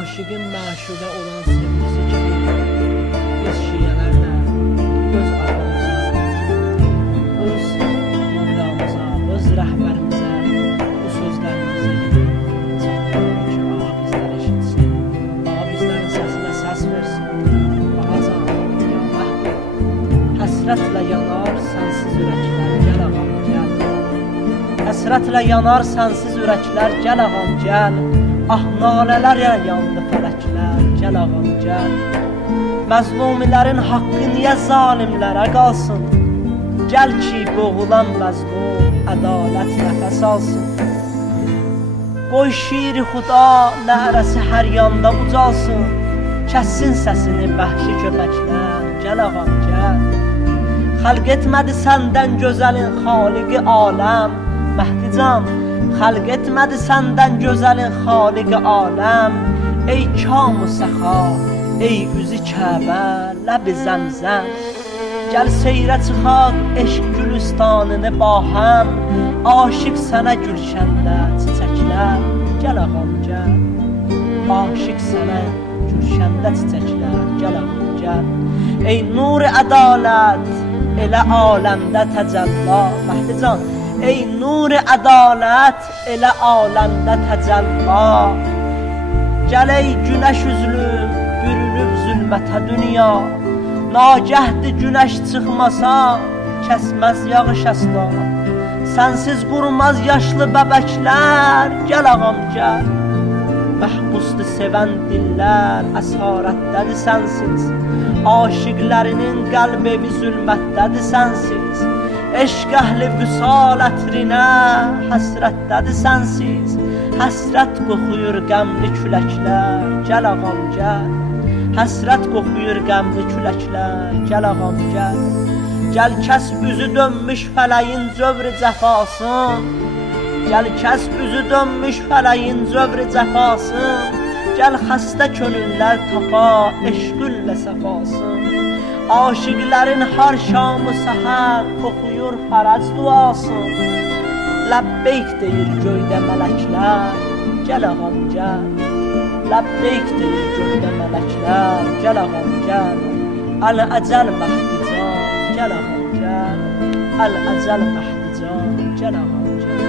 Aşıqın məşuqə olan sevgisi kimi biz şiələrlə öz atamıza, öz Mövlamıza, öz rəhbərimizə bu sözlərimizi çatdırırıq ki, ağa bizlər eşitsin, ağa bizlərin səsinə səs versin. Ağacan, ya Məhdi, həsrətlə yanar sənsiz ürəklər, gəl ağam, gəl. Həsrətlə yanar sənsiz ürəklər, gəl ağam, gəl. Ah nalələr yandı fələklər, gəl ağam gəl. Məzlumilərin haqqı niyə zalimlərə qalsın? Gəl ki boğulan məzlum ədalət nəfəs alsın. Qoy şiiri xuda nərəsi hər yanda ucalsın. Kəssin səsini vəhşi köpəklər, gəl ağam gəl. Xəlq etmədi səndən gözəlin xaliqi aləm, Məhdican. Xəlq etmədi səndən gözəlin xaliqi aləm. Ey kam-ı səxa, ey üzü Kəbə, ləb-i zəmzəm. Gəl seyrə çıxaq eşq gülüstanını bahəm. Aşiq sənə gülşəndə çiçəklər, gəl ağam gəl. Aşiq sənə gülşəndə çiçəklər, gəl ağam gəl. Ey nur ədalət, elə aləmdə təcəlla. Məhdican, ey nur ədalət, elə aləmdə təcəlla. Gəl ey günəş üzlü, bürünüb zülmətə dünya. Nagəhdi günəş çıxmasa, kəsməz yağış əsla. Sənsiz qurmaz yaşlı bəbəklər, gəl ağam gəl. Məhbusdu sevən dillər, əsarətdədir sənsiz. Aşiqlərinin qəlb evi zülmətdədir sənsiz. Eşq əhli vüsal ətrinə həsrətdədir sənsiz. Həsrət qoxuyur qəmli küləklər, gəl ağam gəl. Həsrət qoxuyur qəmli küləklər, gəl ağam gəl. Gəl kəs üzü dönmüş fələyin cövr-i cəfasın. Gəl kəs üzü dönmüş fələyin cövr-i cəfasın. Gəl xəstə könüllər tapa eşqüllə səfasın. Aşiqlərin har şamı səhər oxuyur fərəz duasın. Ləbbeyk deyir göydə mələklər, gəl ağam gəl. Ləbbeyk deyir göydə mələklər, gəl ağam gəl. Əl-əcəl Məhdican, gəl ağam gəl. Əl-əcəl Məhdican, gəl ağam gəl.